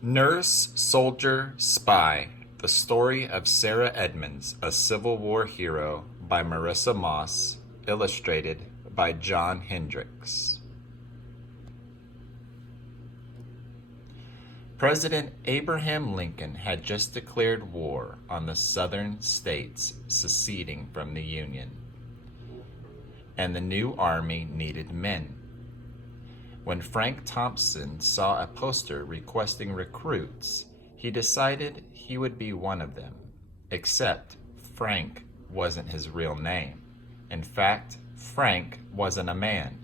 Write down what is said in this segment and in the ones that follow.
Nurse, Soldier, Spy: The Story of Sarah Edmonds, a Civil War Hero, by Marissa Moss, illustrated by John Hendricks. President Abraham Lincoln had just declared war on the southern states seceding from the Union, and the new army needed men. When Frank Thompson saw a poster requesting recruits, he decided he would be one of them. Except Frank wasn't his real name. In fact, Frank wasn't a man.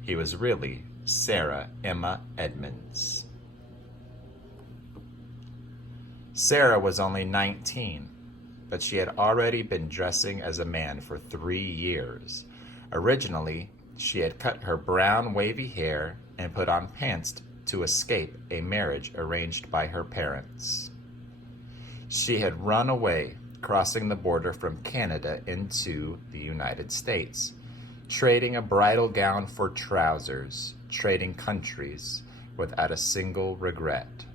He was really Sarah Emma Edmonds. Sarah was only 19, but she had already been dressing as a man for 3 years. Originally, she had cut her brown wavy hair and put on pants to escape a marriage arranged by her parents. She had run away, crossing the border from Canada into the United States, trading a bridal gown for trousers, trading countries without a single regret.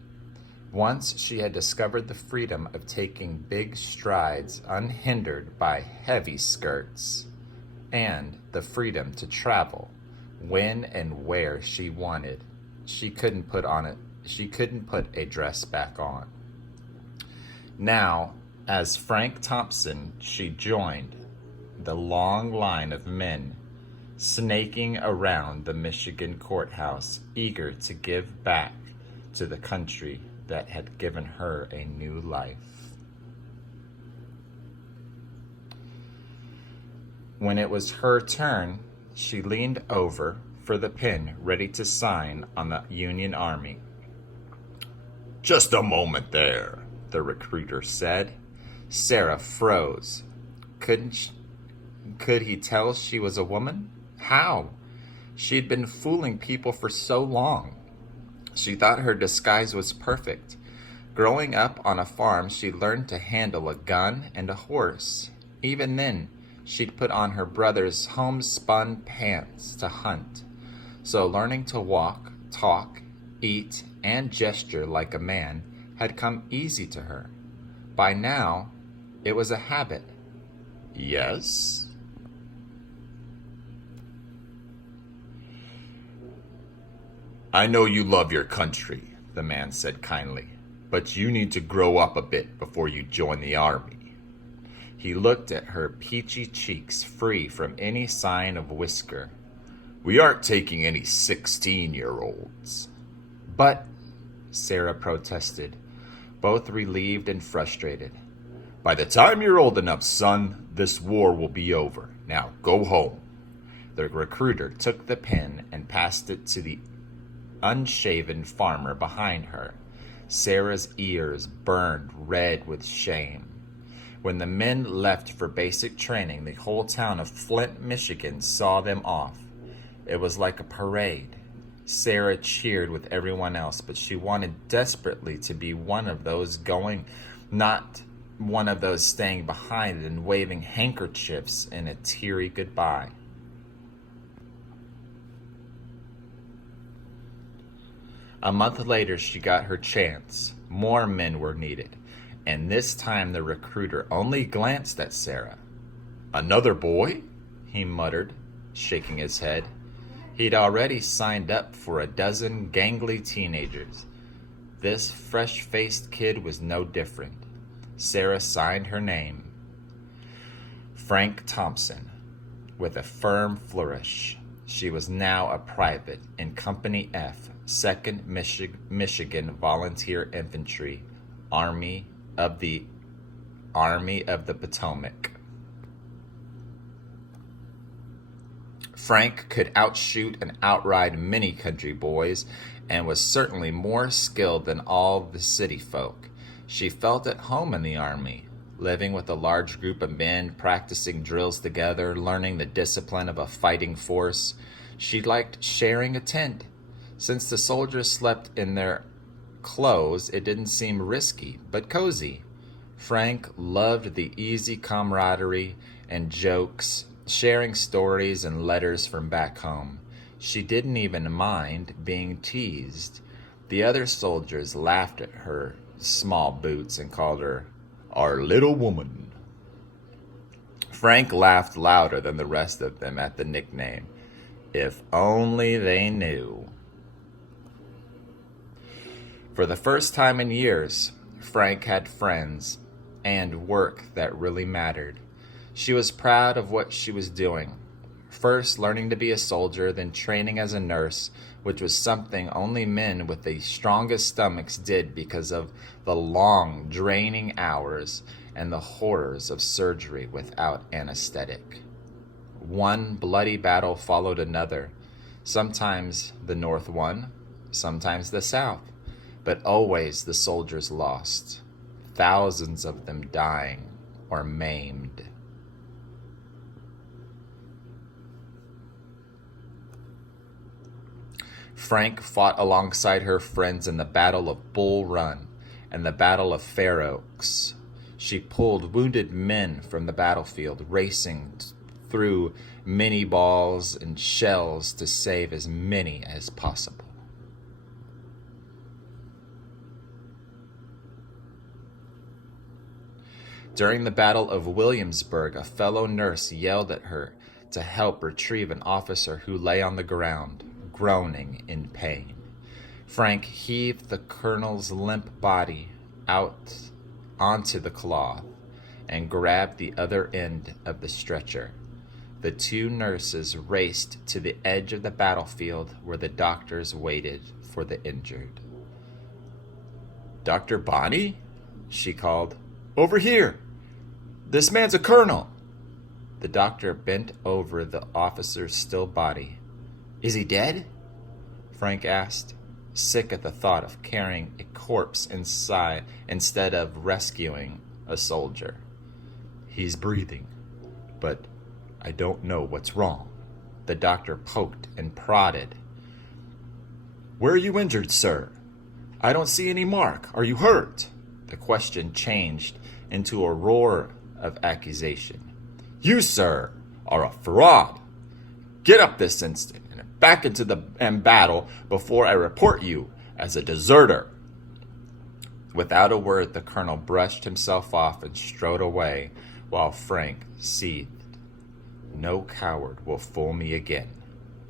Once she had discovered the freedom of taking big strides unhindered by heavy skirts, and the freedom to travel when and where she wanted. She couldn't put a dress back on. Now, as Frank Thompson, she joined the long line of men snaking around the Michigan courthouse, eager to give back to the country that had given her a new life. When it was her turn, she leaned over for the pen ready to sign on the Union Army. "Just a moment there," the recruiter said. Sarah froze. Could he tell she was a woman? How? She'd been fooling people for so long. She thought her disguise was perfect. Growing up on a farm, she learned to handle a gun and a horse. Even then, she'd put on her brother's homespun pants to hunt. So learning to walk, talk, eat, and gesture like a man had come easy to her. By now, it was a habit. "Yes?" "I know you love your country," the man said kindly, "but you need to grow up a bit before you join the army." He looked at her peachy cheeks, free from any sign of whisker. "We aren't taking any 16-year-olds. "But," Sarah protested, both relieved and frustrated, "by the time you're old enough, son, this war will be over. Now go home." The recruiter took the pen and passed it to the unshaven farmer behind her. Sarah's ears burned red with shame. When the men left for basic training, the whole town of Flint, Michigan saw them off. It was like a parade. Sarah cheered with everyone else, but she wanted desperately to be one of those going, not one of those staying behind and waving handkerchiefs in a teary goodbye. A month later, she got her chance. More men were needed, and this time the recruiter only glanced at Sarah. "Another boy?" he muttered, shaking his head. He'd already signed up for a dozen gangly teenagers. This fresh-faced kid was no different. Sarah signed her name, Frank Thompson, with a firm flourish. She was now a private in Company F, 2nd Michigan Volunteer Infantry, Army of the Potomac. Frank could outshoot and outride many country boys, and was certainly more skilled than all the city folk. She felt at home in the army, living with a large group of men, practicing drills together, learning the discipline of a fighting force. She liked sharing a tent. Since the soldiers slept in their clothes, it didn't seem risky, but cozy. Frank loved the easy camaraderie and jokes, sharing stories and letters from back home. She didn't even mind being teased. The other soldiers laughed at her small boots and called her our little woman. Frank laughed louder than the rest of them at the nickname. If only they knew. For the first time in years, Frank had friends and work that really mattered. She was proud of what she was doing. First, learning to be a soldier, then training as a nurse, which was something only men with the strongest stomachs did because of the long, draining hours and the horrors of surgery without anesthetic. One bloody battle followed another. Sometimes the North won, sometimes the South, but always the soldiers lost, thousands of them dying or maimed. Frank fought alongside her friends in the Battle of Bull Run and the Battle of Fair Oaks. She pulled wounded men from the battlefield, racing through many balls and shells to save as many as possible. During the Battle of Williamsburg, a fellow nurse yelled at her to help retrieve an officer who lay on the ground, groaning in pain. Frank heaved the colonel's limp body out onto the cloth and grabbed the other end of the stretcher. The two nurses raced to the edge of the battlefield where the doctors waited for the injured. "Dr. Bonnie?" she called. "Over here! This man's a colonel!" The doctor bent over the officer's still body. "Is he dead?" Frank asked, sick at the thought of carrying a corpse inside instead of rescuing a soldier. "He's breathing, but I don't know what's wrong." The doctor poked and prodded. "Where are you injured, sir? I don't see any mark. Are you hurt?" The question changed into a roar of accusation. "You, sir, are a fraud. Get up this instant and back into the battle before I report you as a deserter." Without a word, the colonel brushed himself off and strode away while Frank seethed. "No coward will fool me again,"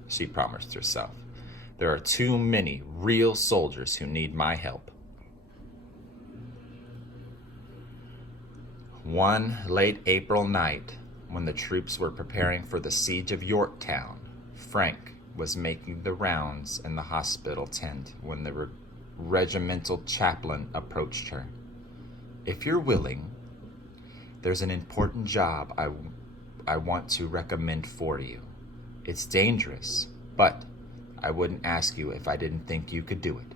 she promised herself. "There are too many real soldiers who need my help." One late April night, when the troops were preparing for the siege of Yorktown, Frank was making the rounds in the hospital tent when the regimental chaplain approached her. "If you're willing, there's an important job I want to recommend for you. It's dangerous, but I wouldn't ask you if I didn't think you could do it."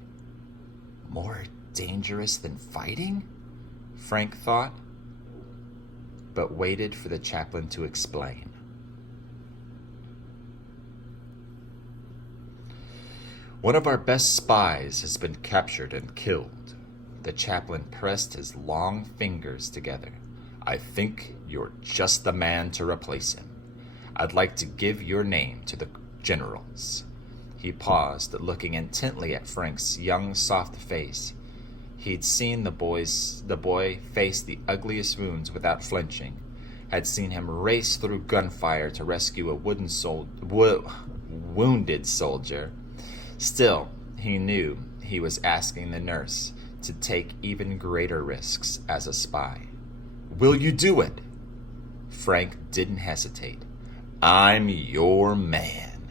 More dangerous than fighting? Frank thought, but waited for the chaplain to explain. "One of our best spies has been captured and killed." The chaplain pressed his long fingers together. "I think you're just the man to replace him. I'd like to give your name to the generals." He paused, looking intently at Frank's young, soft face. He'd seen the boy face the ugliest wounds without flinching, had seen him race through gunfire to rescue a wounded soldier. Still, he knew he was asking the nurse to take even greater risks as a spy. "Will you do it?" Frank didn't hesitate. "I'm your man."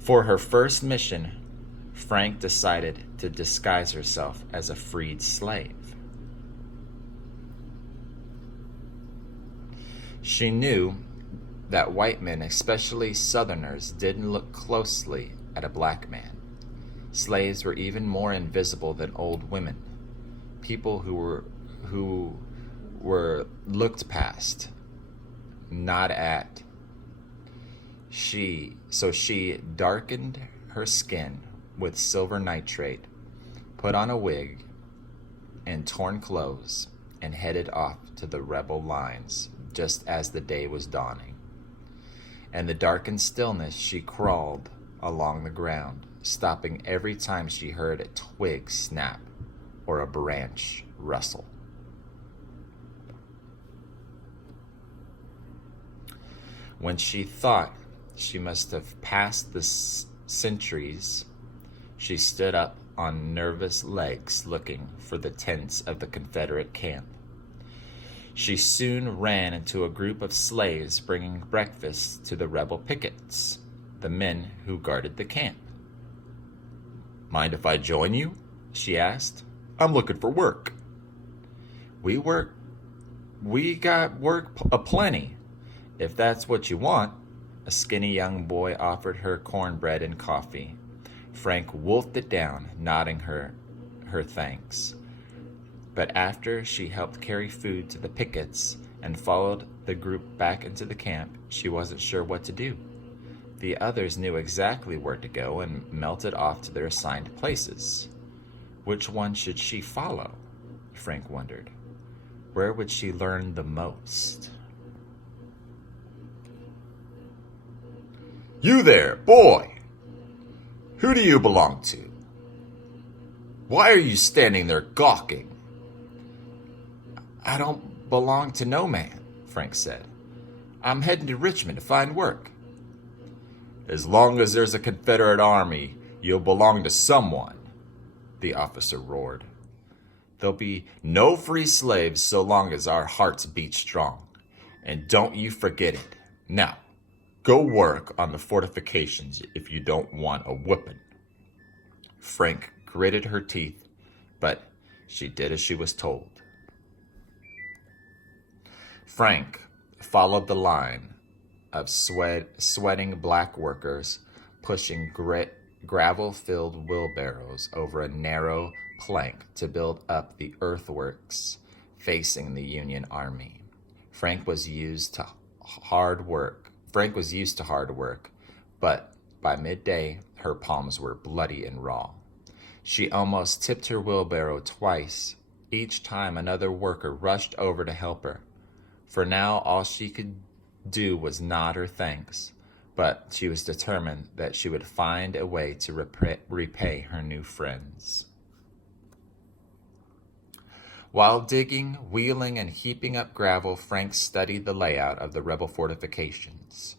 For her first mission, Frank decided to disguise herself as a freed slave. She knew that white men, especially Southerners, didn't look closely at a black man. Slaves were even more invisible than old women, people who were looked past, not at. So she darkened her skin with silver nitrate, put on a wig and torn clothes, and headed off to the rebel lines just as the day was dawning. In the darkened stillness, she crawled along the ground, stopping every time she heard a twig snap or a branch rustle. When she thought she must have passed the sentries, she stood up on nervous legs looking for the tents of the Confederate camp. She soon ran into a group of slaves bringing breakfast to the rebel pickets, the men who guarded the camp. "Mind if I join you?" she asked. "I'm looking for work." We got work aplenty, if that's what you want." A skinny young boy offered her cornbread and coffee. Frank wolfed it down, nodding her thanks. But after she helped carry food to the pickets and followed the group back into the camp, she wasn't sure what to do. The others knew exactly where to go and melted off to their assigned places. Which one should she follow? Frank wondered. Where would she learn the most? "You there, boy! Who do you belong to? Why are you standing there gawking?" "I don't belong to no man," Frank said. "I'm heading to Richmond to find work." "As long as there's a Confederate army, you'll belong to someone," the officer roared. "There'll be no free slaves so long as our hearts beat strong. And don't you forget it. Now, go work on the fortifications if you don't want a whipping." Frank gritted her teeth, but she did as she was told. Frank followed the line of sweating black workers pushing gravel-filled wheelbarrows over a narrow plank to build up the earthworks facing the Union Army. Frank was used to hard work, but by midday her palms were bloody and raw. She almost tipped her wheelbarrow twice, each time another worker rushed over to help her. For now, all she could do was nod her thanks, but she was determined that she would find a way to repay her new friends. While digging, wheeling, and heaping up gravel, Frank studied the layout of the rebel fortifications.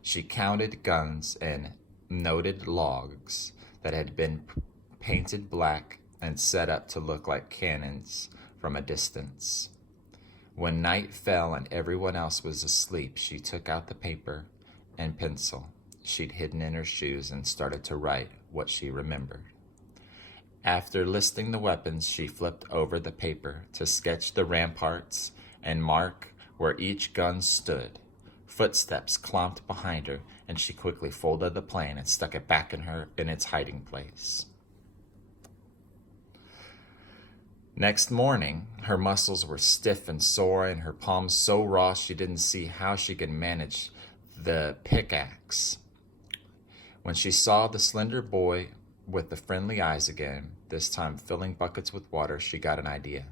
She counted guns and noted logs that had been painted black and set up to look like cannons from a distance. When night fell and everyone else was asleep, she took out the paper and pencil she'd hidden in her shoes and started to write what she remembered. After listing the weapons, she flipped over the paper to sketch the ramparts and mark where each gun stood. Footsteps clomped behind her, and she quickly folded the plan and stuck it back in its hiding place. Next morning, her muscles were stiff and sore and her palms so raw she didn't see how she could manage the pickaxe. When she saw the slender boy with the friendly eyes again, this time filling buckets with water, she got an idea.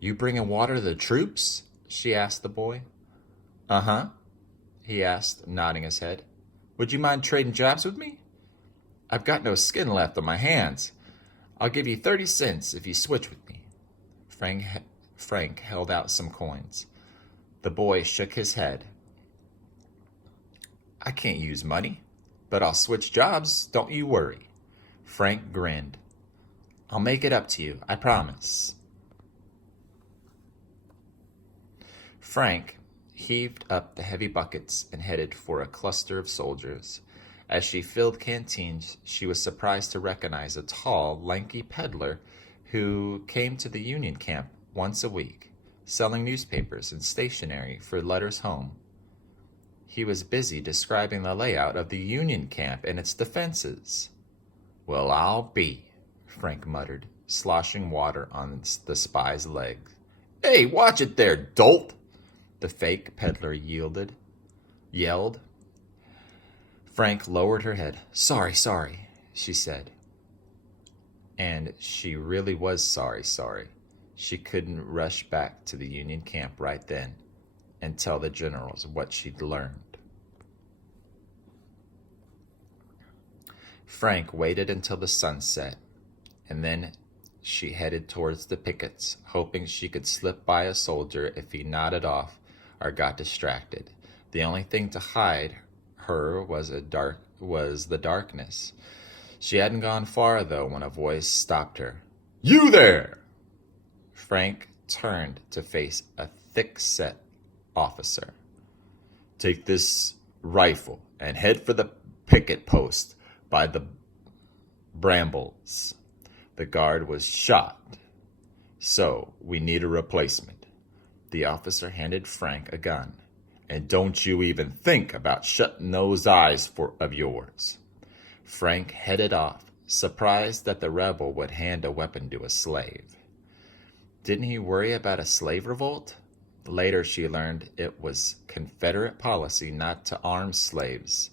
"You bringing water to the troops?" she asked the boy. "Uh-huh," he asked, nodding his head. "Would you mind trading jobs with me? I've got no skin left on my hands. I'll give you 30 cents if you switch with me." Frank held out some coins. The boy shook his head. "I can't use money, but I'll switch jobs, don't you worry." Frank grinned. "I'll make it up to you, I promise." Frank heaved up the heavy buckets and headed for a cluster of soldiers. As she filled canteens, she was surprised to recognize a tall, lanky peddler who came to the Union camp once a week, selling newspapers and stationery for letters home. He was busy describing the layout of the Union camp and its defenses. "Well, I'll be," Frank muttered, sloshing water on the spy's legs. "Hey, watch it there, dolt!" the fake peddler yelled. Frank lowered her head. Sorry, she said. And she really was sorry. She couldn't rush back to the Union camp right then and tell the generals what she'd learned. Frank waited until the sun set, and then she headed towards the pickets, hoping she could slip by a soldier if he nodded off or got distracted. The only thing to hide her was the darkness. She hadn't gone far, though, when a voice stopped her. "You there!" Frank turned to face a thick-set officer. "Take this rifle and head for the picket post by the brambles. The guard was shot, so we need a replacement." The officer handed Frank a gun. "And don't you even think about shutting those eyes of yours." Frank headed off, surprised that the rebel would hand a weapon to a slave. Didn't he worry about a slave revolt? Later she learned it was Confederate policy not to arm slaves,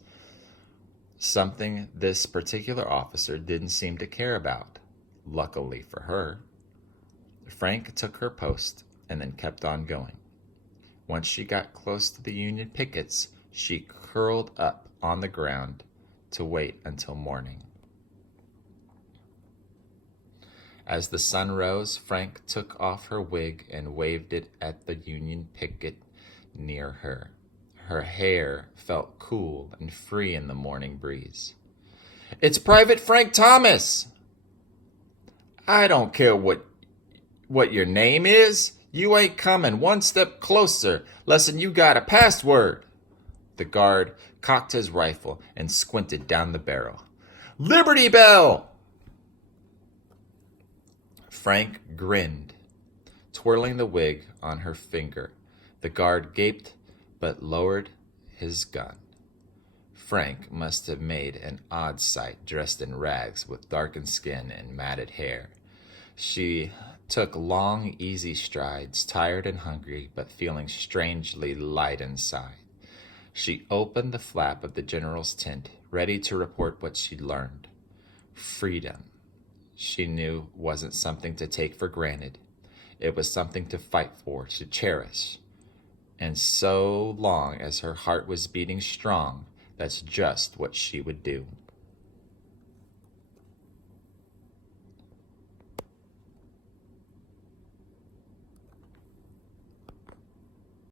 something this particular officer didn't seem to care about, luckily for her. Frank took her post and then kept on going. Once she got close to the Union pickets, she curled up on the ground to wait until morning. As the sun rose, Frank took off her wig and waved it at the Union picket near her. Her hair felt cool and free in the morning breeze. "It's Private Frank Thomas!" "I don't care what your name is. You ain't coming one step closer lessen you got a password." The guard cocked his rifle and squinted down the barrel. "Liberty Bell!" Frank grinned, twirling the wig on her finger. The guard gaped but lowered his gun. Frank must have made an odd sight dressed in rags with darkened skin and matted hair. She took long, easy strides, tired and hungry, but feeling strangely light inside. She opened the flap of the general's tent, ready to report what she'd learned. Freedom, she knew, wasn't something to take for granted. It was something to fight for, to cherish. And so long as her heart was beating strong, that's just what she would do.